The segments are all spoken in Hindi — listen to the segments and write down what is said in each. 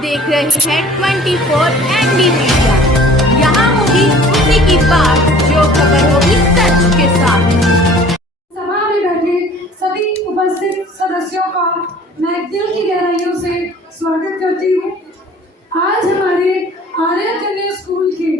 देख रहे हैं 24 एनडी मीडिया। यहाँ होगी उसी की बात जो खबर होगी सच के साथ। सभा में बैठे सभी उपस्थित सदस्यों का मैं दिल की गहराइयों से स्वागत करती हूँ। आज हमारे आर्य कन्या स्कूल के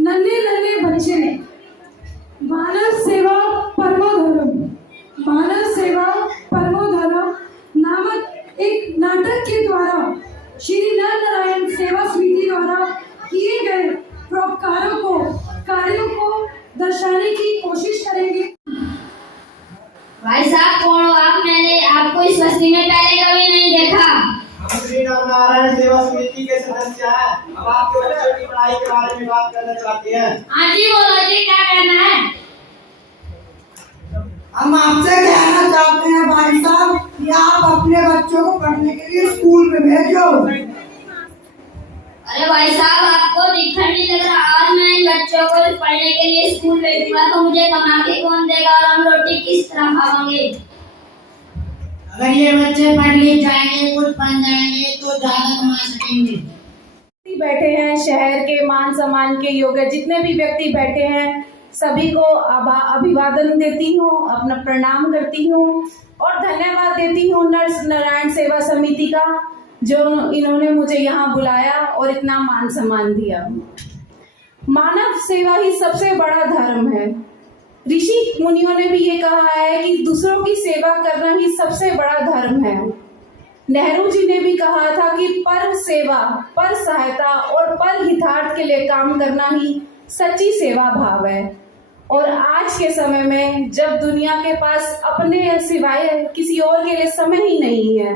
नन्हे नन्हे बच्चे मानव सेवा परमो धर्म नामक एक नाटक के द्वारा श्री नर नारायण सेवा समिति द्वारा किए गए कार्यों को दर्शाने की कोशिश करेंगे। भाई साहब कौन हो आप? मैंने आपको इस बस्ती में पहले कभी नहीं देखा। हम श्री नर नारायण सेवा समिति के सदस्य हैं। हम आपके बच्चों की पढ़ाई के बारे में बात करना चाहते हैं। हाँ जी बोलो जी, क्या कहना है? हम आपसे कहना चाहते हैं भाई साहब कि आप अपने बच्चों को पढ़ने के लिए स्कूल में भेजो। अरे भाई साहब आपको दिखा नहीं लग रहा? आज मैं इन बच्चों को पढ़ने के लिए स्कूल भेजूंगा तो मुझे कमा के कौन देगा और हम रोटी किस तरह खाएंगे? अगर ये बच्चे पढ़ लिख जाएंगे, कुछ बन जाएंगे तो ज्यादा कमा सकेंगे। बैठे हैं शहर के मान सम्मान के योग्य जितने भी व्यक्ति बैठे हैं सभी को अभिवादन देती हूँ, अपना प्रणाम करती हूँ और धन्यवाद देती हूँ नर नारायण सेवा समिति का जो इन्होंने मुझे यहाँ बुलाया और इतना मान सम्मान दिया। मानव सेवा ही सबसे बड़ा धर्म है। ऋषि मुनियों ने भी ये कहा है कि दूसरों की सेवा करना ही सबसे बड़ा धर्म है। नेहरू जी ने भी कहा था कि पर सेवा, पर सहायता और पर हितार्थ के लिए काम करना ही सच्ची सेवा भाव है। और आज के समय में जब दुनिया के पास अपने सिवाय किसी और के लिए समय ही नहीं है,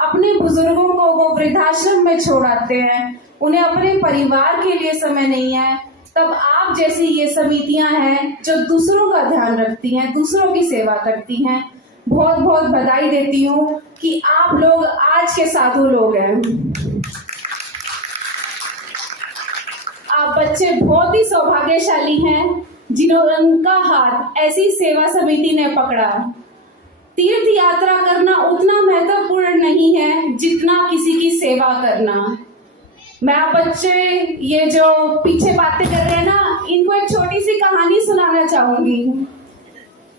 अपने बुजुर्गों को वो वृद्धाश्रम में छोड़ आते हैं, उन्हें अपने परिवार के लिए समय नहीं है, तब आप जैसी ये समितियां हैं जो दूसरों का ध्यान रखती हैं, दूसरों की सेवा करती हैं, बहुत बहुत बधाई देती हूँ कि आप लोग आज के साधु लोग हैं। आप बच्चे बहुत ही सौभाग्यशाली हैं जिनका हाथ ऐसी सेवा समिति ने पकड़ा। तीर्थ यात्रा करना उतना महत्वपूर्ण नहीं है जितना किसी की सेवा करना। मैं आप बच्चे ये जो पीछे बातें कर रहे हैं ना, इनको एक छोटी सी कहानी सुनाना चाहूंगी।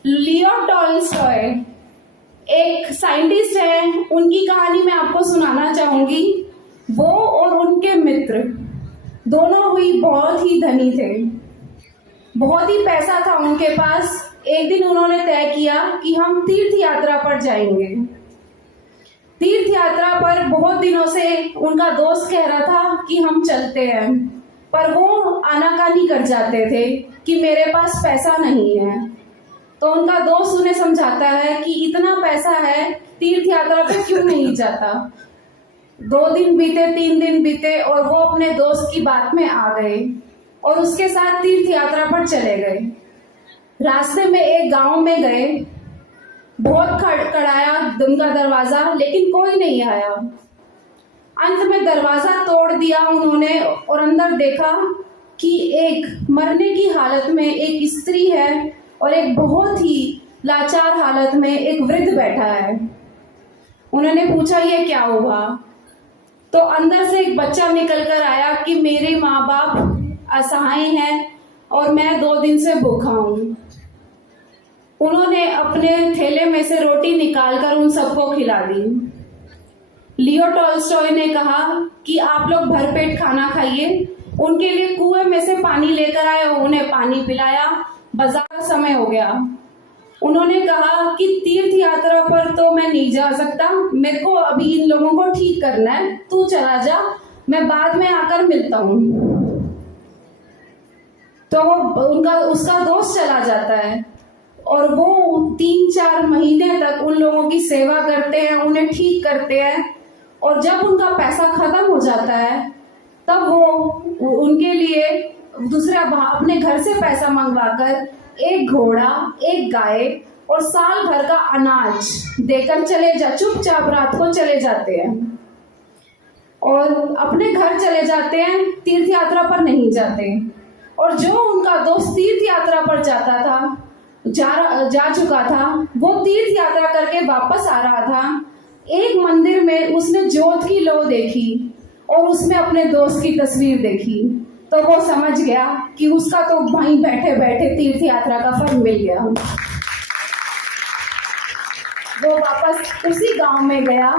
लियो टॉल्स्टॉय एक साइंटिस्ट है, उनकी कहानी मैं आपको सुनाना चाहूंगी। वो और उनके मित्र दोनों ही बहुत ही धनी थे, बहुत ही पैसा था उनके पास। एक दिन उन्होंने तय किया कि हम तीर्थ यात्रा पर जाएंगे। तीर्थ यात्रा पर बहुत दिनों से उनका दोस्त कह रहा था कि हम चलते हैं, पर वो आनाकानी कर जाते थे कि मेरे पास पैसा नहीं है। तो उनका दोस्त उन्हें समझाता है कि इतना पैसा है, तीर्थ यात्रा पे क्यों नहीं जाता। 2 दिन बीते, 3 दिन बीते और वो अपने दोस्त की बात में आ गए और उसके साथ तीर्थ यात्रा पर चले गए। रास्ते में एक गांव में गए, बहुत खड़खड़ाया उनका दरवाजा, लेकिन कोई नहीं आया। अंत में दरवाजा तोड़ दिया उन्होंने और अंदर देखा कि एक मरने की हालत में एक स्त्री है और एक बहुत ही लाचार हालत में एक वृद्ध बैठा है। उन्होंने पूछा ये क्या हुआ? तो अंदर से एक बच्चा निकल कर आया कि मेरे माँ बाप असहाय हैं और मैं 2 दिन से भूखा हूँ। उन्होंने अपने थैले में से रोटी निकालकर उन सबको खिला दी। लियो टॉल्स्टॉय ने कहा कि आप लोग भरपेट खाना खाइए। उनके लिए कुएं में से पानी लेकर आए और उन्हें पानी पिलाया। बाजार का समय हो गया। उन्होंने कहा कि तीर्थ यात्रा पर तो मैं नहीं जा सकता, मेरे को अभी इन लोगों को ठीक करना है, तू चला जा, मैं बाद में आकर मिलता हूँ। तो उसका दोस्त चला जाता है और वो 3-4 महीने तक उन लोगों की सेवा करते हैं, उन्हें ठीक करते हैं। और जब उनका पैसा खत्म हो जाता है तब वो उनके लिए अपने घर से पैसा मंगवाकर एक घोड़ा, एक गाय और साल भर का अनाज देकर चुपचाप रात को चले जाते हैं और अपने घर चले जाते हैं, तीर्थ यात्रा पर नहीं जाते। और जो उनका दोस्त तीर्थ यात्रा पर जा चुका था, वो तीर्थ यात्रा करके वापस आ रहा था। एक मंदिर में उसने जोत की लौ देखी और उसमें अपने दोस्त की तस्वीर देखी तो वो समझ गया कि उसका तो वहीं बैठे बैठे तीर्थ यात्रा का फल मिल गया। वो वापस उसी गांव में गया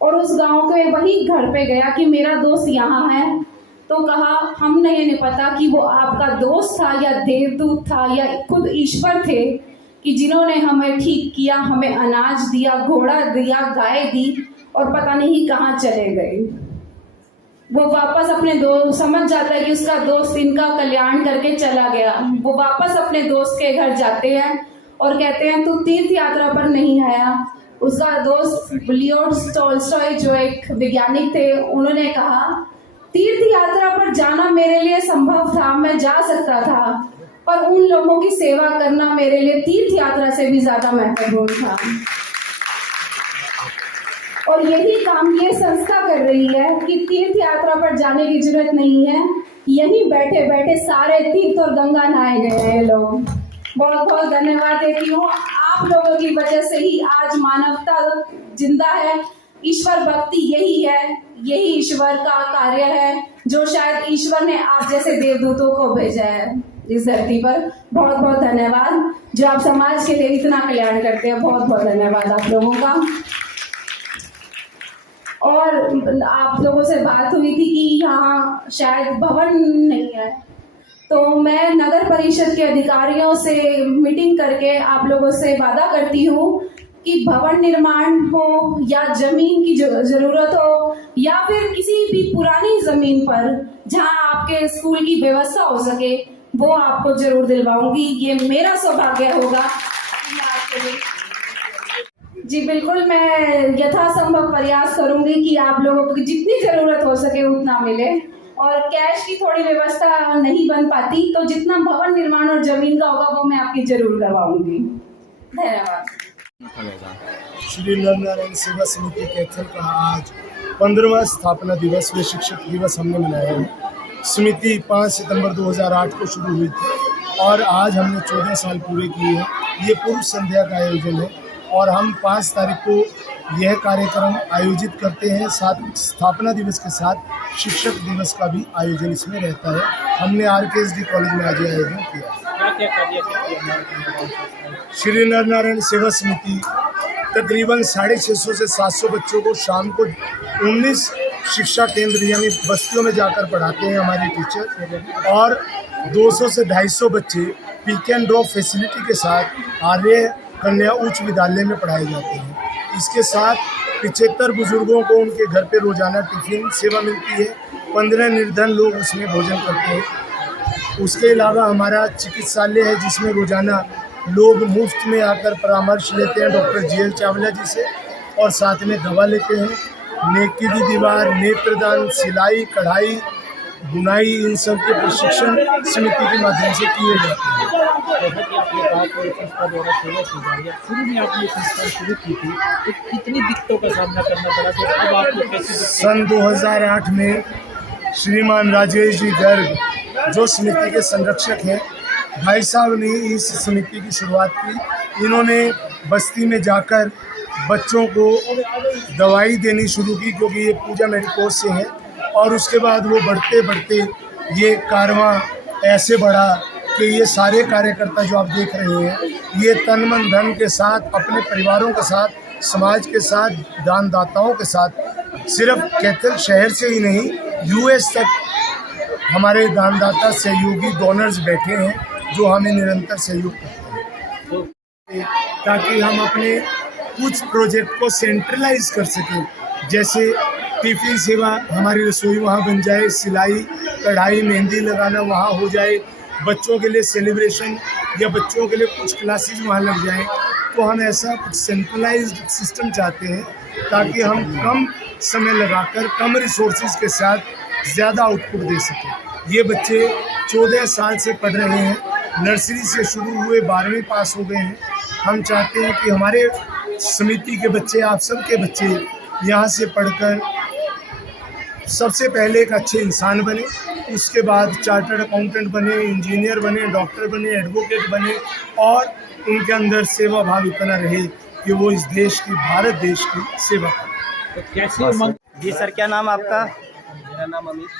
और उस गांव के वही घर पे गया कि मेरा दोस्त यहाँ है। तो कहा हमने ये नहीं पता कि वो आपका दोस्त था या देवदूत था या खुद ईश्वर थे कि जिन्होंने हमें ठीक किया, हमें अनाज दिया, घोड़ा दिया, गाय दी और पता नहीं कहाँ चले गए। वो वापस अपने दोस्त समझ जाता है कि उसका दोस्त इनका कल्याण करके चला गया। वो वापस अपने दोस्त के घर जाते हैं और कहते हैं तू तीर्थ यात्रा पर नहीं आया। उसका दोस्त लियो टॉल्स्टॉय जो एक वैज्ञानिक थे, उन्होंने कहा तीर्थ यात्रा पर जाना मेरे लिए संभव था, मैं जा सकता था, पर उन लोगों की सेवा करना मेरे लिए तीर्थ यात्रा से भी ज्यादा महत्वपूर्ण था। और यही काम ये संस्था कर रही है कि तीर्थ यात्रा पर जाने की जरूरत नहीं है, यहीं बैठे बैठे सारे तीर्थ और गंगा नहाए गए हैं लोग। बहुत बहुत धन्यवाद देती हूँ। आप लोगों की वजह से ही आज मानवता जिंदा है। ईश्वर भक्ति यही है, यही ईश्वर का कार्य है जो शायद ईश्वर ने आप जैसे देवदूतों को भेजा है इस धरती पर। बहुत बहुत धन्यवाद जो आप समाज के लिए इतना कल्याण करते हैं। बहुत बहुत धन्यवाद आप लोगों का। और आप लोगों से बात हुई थी कि यहाँ शायद भवन नहीं है, तो मैं नगर परिषद के अधिकारियों से मीटिंग करके आप लोगों से वादा करती हूँ कि भवन निर्माण हो या जमीन की जरूरत हो या फिर किसी भी पुरानी जमीन पर जहाँ आपके स्कूल की व्यवस्था हो सके, वो आपको जरूर दिलवाऊंगी। ये मेरा सौभाग्य होगा। जी बिल्कुल, मैं यथासंभव प्रयास करूंगी कि आप लोगों को जितनी जरूरत हो सके उतना मिले। और कैश की थोड़ी व्यवस्था नहीं बन पाती तो जितना भवन निर्माण और जमीन का होगा वो मैं आपकी जरूर करवाऊंगी। धन्यवाद। श्री नरनारायण सेवा समिति कैथल का आज 15वां स्थापना दिवस व शिक्षक दिवस हमने मनाया है। समिति 5 सितंबर 2008 को शुरू हुई थी और आज हमने 14 साल पूरे किए हैं। ये पूर्व संध्या का आयोजन है और हम 5 तारीख को यह कार्यक्रम आयोजित करते हैं। साथ स्थापना दिवस के साथ शिक्षक दिवस का भी आयोजन इसमें रहता है। हमने RKSD कॉलेज में आज ये आयोजन किया। श्री नरनारायण सेवा समिति तकरीबन 650 से 700 बच्चों को शाम को 19 शिक्षा केंद्र यानी बस्तियों में जाकर पढ़ाते हैं हमारे टीचर, और 200 से 250 बच्चे पिक एंड ड्रॉप फैसिलिटी के साथ आर्य कन्या उच्च विद्यालय में पढ़ाए जाते हैं। इसके साथ 75 बुजुर्गों को उनके घर पे रोजाना टिफिन सेवा मिलती है। 15 निर्धन लोग उसमें भोजन करते हैं। उसके अलावा हमारा चिकित्सालय है जिसमें रोजाना लोग मुफ्त में आकर परामर्श लेते हैं डॉक्टर GL चावला जी से, और साथ में दवा लेते हैं। नेकी की दीवार, नेत्रदान, सिलाई, कढ़ाई, बुनाई, इन सब के प्रशिक्षण समिति के माध्यम से किए जाते हैं। जैसा कि आपने कहा कि ये संस्था द्वारा सेवा की जा रही है, शुरू में आपने संस्था शुरू की थी तो कितनी दिक्कतों का सामना करना पड़ा, तो अब आपको कैसे? सन 2008 में श्रीमान राजेश जी गर्ग जो समिति के संरक्षक हैं, भाई साहब ने इस समिति की शुरुआत की। इन्होंने बस्ती में जाकर बच्चों को दवाई देनी शुरू की क्योंकि ये पूजा मेडिकोस से है, और उसके बाद वो बढ़ते बढ़ते ये कारवां ऐसे बढ़ा कि ये सारे कार्यकर्ता जो आप देख रहे हैं ये तन मन धन के साथ अपने परिवारों के साथ, समाज के साथ, दानदाताओं के साथ, सिर्फ कैथल शहर से ही नहीं US तक हमारे दानदाता सहयोगी डोनर्स बैठे हैं जो हमें निरंतर सहयोग करते हैं ताकि हम अपने कुछ प्रोजेक्ट को सेंट्रलाइज कर सकें। जैसे टिफिन सेवा, हमारी रसोई वहाँ बन जाए, सिलाई, कढ़ाई, मेहंदी लगाना वहाँ हो जाए, बच्चों के लिए सेलिब्रेशन या बच्चों के लिए कुछ क्लासेस वहाँ लग जाएं। तो हम ऐसा कुछ सेंट्रलाइज्ड सिस्टम चाहते हैं ताकि हम कम समय लगाकर कम रिसोर्सेज के साथ ज़्यादा आउटपुट दे सकें। ये बच्चे 14 साल से पढ़ रहे हैं, नर्सरी से शुरू हुए 12वीं पास हो गए हैं। हम चाहते हैं कि हमारे समिति के बच्चे, आप सबके बच्चे यहाँ से पढ़कर सबसे पहले एक अच्छे इंसान बने, उसके बाद चार्टर्ड अकाउंटेंट बने, इंजीनियर बने, डॉक्टर बने, एडवोकेट बने, और उनके अंदर सेवा भाव इतना रहे कि वो इस देश की, भारत देश की सेवा करें। तो कैसे? जी सर, क्या नाम आपका? मेरा नाम अमित।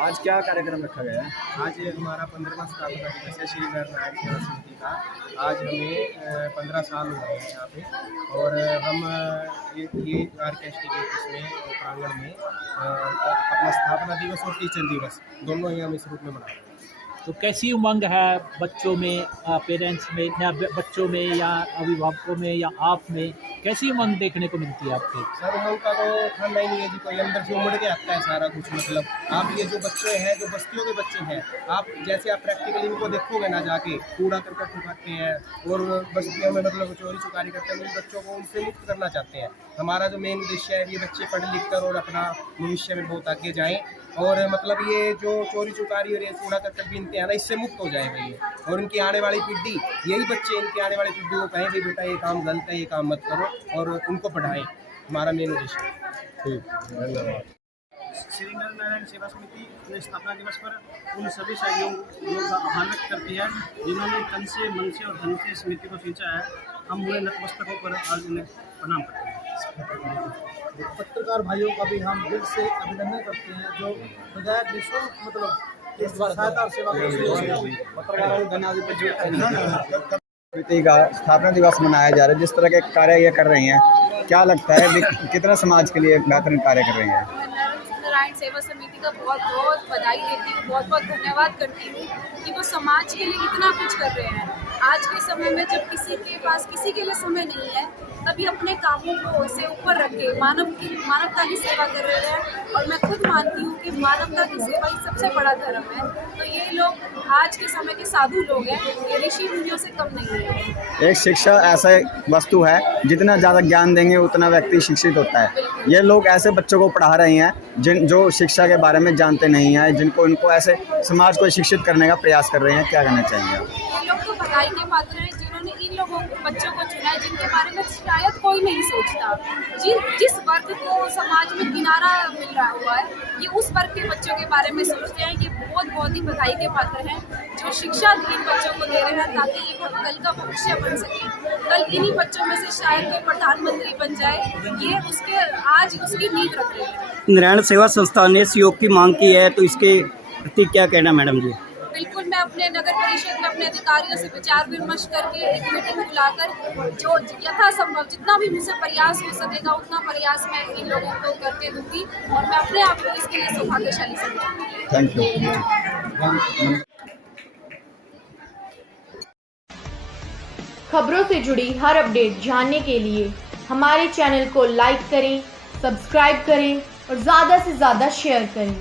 आज क्या कार्यक्रम रखा गया है? आज हमारा 15वां स्थापना दिवस है श्री नारायण सेवा समिति का। आज हमें 15 साल हो गए हैं यहाँ पे, और हम ये ऑर्केस्ट्रा के इसमें प्रांगण में अपना स्थापना दिवस और टीचर दिवस दोनों ही हम इस रूप में मना रहे हैं। तो कैसी उमंग है बच्चों में, पेरेंट्स में, या बच्चों में या अभिभावकों में या आप में, कैसी उमंग देखने को मिलती है आपके? सर उमंग का तो ठंडा ही नहीं है जी, कोई अंदर से उमड़ के आता है सारा कुछ। मतलब आप ये जो बच्चे हैं, जो बस्तियों के बच्चे हैं, आप जैसे आप प्रैक्टिकली इनको देखोगे ना, जाके कूड़ा करकट उठाते हैं और बस्तियों में मतलब चोरी चुकारी करते हैं, इन बच्चों को उनसे मुक्त करना चाहते हैं। हमारा जो मेन उद्देश्य है, ये बच्चे पढ़ लिख कर और अपना भविष्य में बहुत आगे जाएँ, और मतलब ये जो चोरी चुकारी और ये कूड़ा करकट भी इनके है ना, इससे मुक्त हो जाए भैया। और इनकी आने वाली पीढ़ी, यही बच्चे इनकी आने वाली पीढ़ी को कहें कि बेटा ये काम गलत है, ये काम मत करो, और उनको पढ़ाएं। हमारा मेन उद्देश्य है। ठीक, धन्यवाद। श्री नारायण सेवा समिति अपने स्थापना दिवस पर उन सभी सहयोगियों का आभार व्यक्त करती है जिन्होंने तन से, मन से और धन से समिति को खींचा है। हम उन्हें नतमस्तक होकर आज उन्हें प्रणाम करते हैं। पत्रकार भाइयों का भी हम दिल से अभिनंदन करते हैं जो बजाय निःशुल्क मतलब इस सहायता और सेवा पत्रकारों को धन्यवाद। समिति का स्थापना दिवस मनाया जा रहा है, जिस तरह के कार्य ये कर रही हैं, क्या लगता है कितना समाज के लिए बेहतरीन कार्य कर रही हैं? नारायण सेवा समिति का बहुत बहुत बधाई देती हूँ, बहुत बहुत धन्यवाद करती हूँ कि वो समाज के लिए इतना कुछ कर रहे हैं। आज के समय में जब किसी के पास किसी के लिए समय नहीं है, तभी अपने कामों को से ऊपर रख के मानवता की सेवा कर रहे हैं। और मैं खुद मानती हूँ कि मानवता की सेवा ही सबसे बड़ा धर्म है। तो ये लोग आज के समय के साधु लोग हैं, ये ऋषि मुनियों से कम नहीं है। एक शिक्षा ऐसा वस्तु है, जितना ज़्यादा ज्ञान देंगे उतना व्यक्ति शिक्षित होता है। ये लोग ऐसे बच्चों को पढ़ा रहे हैं जो शिक्षा के बारे में जानते नहीं हैं, जिनको इनको ऐसे समाज को शिक्षित करने का प्रयास कर रहे हैं। क्या कहना चाहेंगे आप? ये लोग तो बधाई के पात्र हैं जिन्होंने इन लोगों बच्चों को चुना है, जिनके बारे में शायद कोई नहीं सोचता। जिस वर्ग को समाज में किनारा मिल रहा हुआ है, ये उस वर्ग के बच्चों के बारे में सोचते हैं। ये बहुत ही बधाई के पात्र हैं जो शिक्षा इन बच्चों को दे रहे हैं, ताकि ये कल का भविष्य बन सके। कल इन्हीं बच्चों में से शायद कोई प्रधानमंत्री बन जाए। ये उसके आज उसकी नींव रख रहे हैं। नारायण सेवा संस्था ने सहयोग की मांग की है, तो इसके प्रति क्या कहना मैडम जी? बिल्कुल, मैं अपने नगर परिषद में अपने अधिकारियों से विचार विमर्श करके एक मीटिंग बुलाकर जो यथासंभव जितना भी मुझसे प्रयास हो सकेगा उतना प्रयास मैं इन लोगों को करके दूंगी, और मैं अपने आप को इसके लिए सौभाग्यशाली समझूंगी। Thank you. खबरों से जुड़ी हर अपडेट जानने के लिए हमारे चैनल को लाइक करें, सब्सक्राइब करें और ज़्यादा से ज़्यादा शेयर करें।